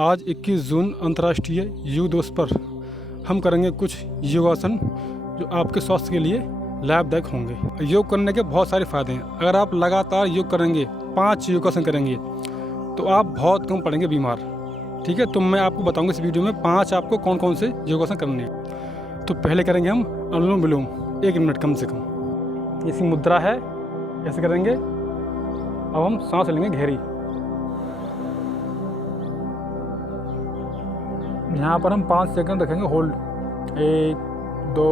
आज 21 जून अंतर्राष्ट्रीय योग दिवस पर हम करेंगे कुछ योगासन जो आपके स्वास्थ्य के लिए लाभदायक होंगे। योग करने के बहुत सारे फायदे हैं। अगर आप लगातार योग करेंगे, 5 योगासन करेंगे तो आप बहुत कम पड़ेंगे बीमार। ठीक है, तो मैं आपको बताऊंगा इस वीडियो में 5 आपको कौन कौन से योगासन करने हैं। तो पहले करेंगे हम अनुलोम विलोम 1 मिनट कम से कम। ऐसी मुद्रा है, ऐसे करेंगे। अब हम सांस लेंगे गहरी। यहाँ पर हम 5 सेकंड रखेंगे होल्ड। 1 2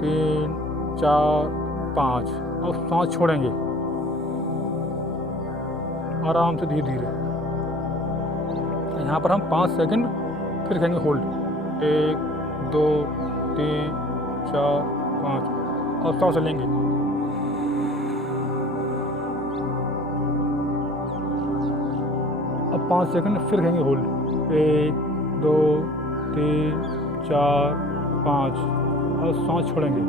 3 4 5। अब सांस छोड़ेंगे आराम से धीरे धीरे। यहाँ पर हम 5 सेकंड फिर रखेंगे होल्ड। 1 2 3 4 5। अब सांस लेंगे। अब 5 सेकंड फिर रखेंगे होल्ड। 1 2 3 4 5। और सांस छोड़ेंगे।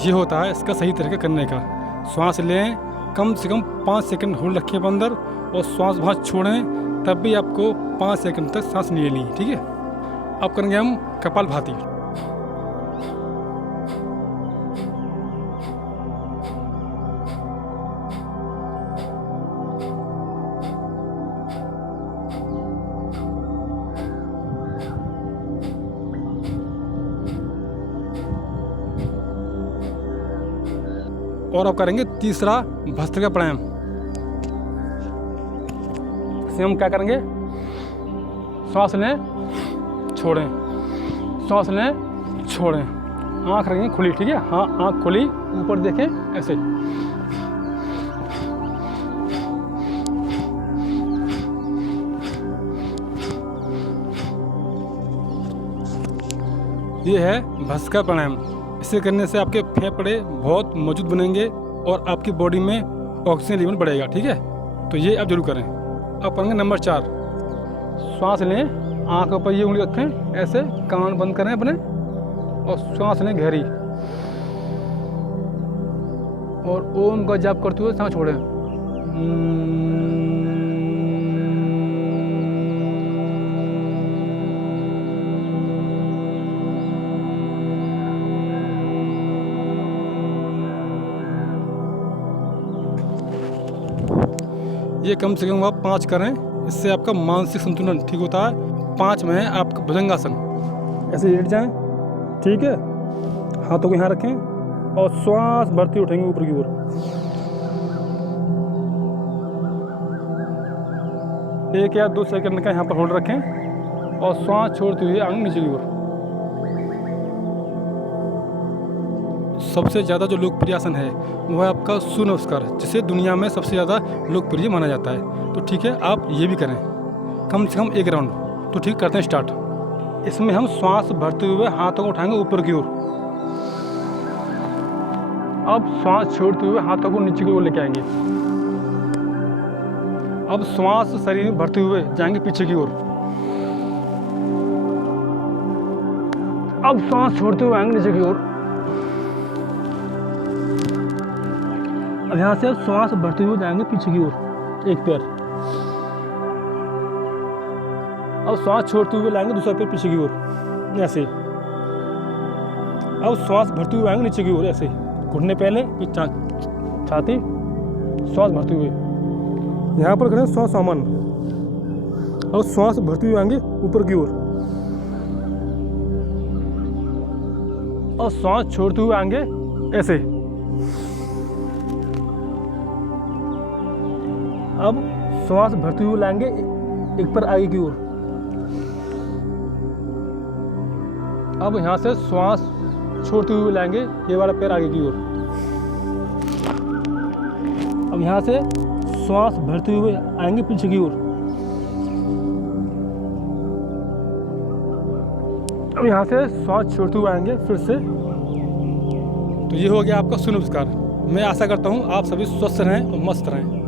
ये होता है इसका सही तरीका करने का। श्वास लें, कम से कम 5 सेकंड होल्ड रखिए अंदर और श्वास बाहर छोड़ें, तब भी आपको 5 सेकंड तक सांस नहीं लेनी। ठीक है, अब करेंगे हम कपालभाति। और अब करेंगे तीसरा भस्त्रिका प्राणायाम। इसे हम क्या करेंगे, सांस लें छोड़ें, सांस लें छोड़ें। आँख रखेंगे खुली। ठीक है, हाँ, आँख खुली, ऊपर देखें ऐसे। ये है भस्त्रिका प्राणायाम। इसे करने से आपके फेफड़े बहुत मजबूत बनेंगे और आपकी बॉडी में ऑक्सीजन लेवल बढ़ेगा। ठीक है, तो ये आप जरूर करें। अब करेंगे नंबर 4। श्वास लें, आँख पर ये उंगली रखें ऐसे, कान बंद करें अपने और श्वास लें गहरी और ओम का जाप करते हुए सांस छोड़ें। ये कम से कम आप 5 करें, इससे आपका मानसिक संतुलन ठीक होता है। 5 में है आपका भुजंगासन। ऐसे लेट जाएं। ठीक है, हाथों को यहाँ रखें और श्वास भरती उठेंगे ऊपर की ओर। एक या 2 सेकंड का यहाँ पर होल्ड रखें और श्वास छोड़ते हुए आगे नीचे की ओर। सबसे ज़्यादा जो लोकप्रिय आसन है वह आपका सूर्य नमस्कार, जिसे दुनिया में सबसे ज़्यादा लोकप्रिय माना जाता है। तो ठीक है, आप ये भी करें कम से कम 1 राउंड। तो ठीक, करते हैं स्टार्ट। इसमें हम श्वास भरते हुए हाथों को उठाएंगे ऊपर की ओर। अब श्वास छोड़ते हुए हाथों को नीचे की ओर लेके आएंगे। अब श्वास शरीर में भरते हुए जाएंगे पीछे की ओर। अब श्वास छोड़ते हुए आएंगे नीचे की ओर। अब यहाँ से श्वास भरते हुए जाएंगे पीछे की ओर, एक पैर। अब श्वास छोड़ते हुए लाएंगे दूसरा पैर पीछे की ओर ऐसे। अब श्वास भरते हुए आएंगे नीचे की ओर ऐसे, घुटने पहले छाती, श्वास भरते हुए। यहाँ पर करें श्वास सामान्य। अब श्वास भरते हुए आएंगे ऊपर की ओर। और श्वास छोड़ते हुए आएंगे ऐसे। अब श्वास भरते हुए लाएंगे एक पैर आगे की ओर। अब यहाँ से श्वास छोड़ते हुए लाएंगे ये वाला पैर आगे की ओर। अब यहाँ से श्वास भरते हुए आएंगे पीछे की ओर। अब यहाँ से श्वास छोड़ते हुए आएंगे फिर से। तो ये हो गया आपका सूर्य नमस्कार। मैं आशा करता हूँ आप सभी स्वस्थ रहें और मस्त रहें।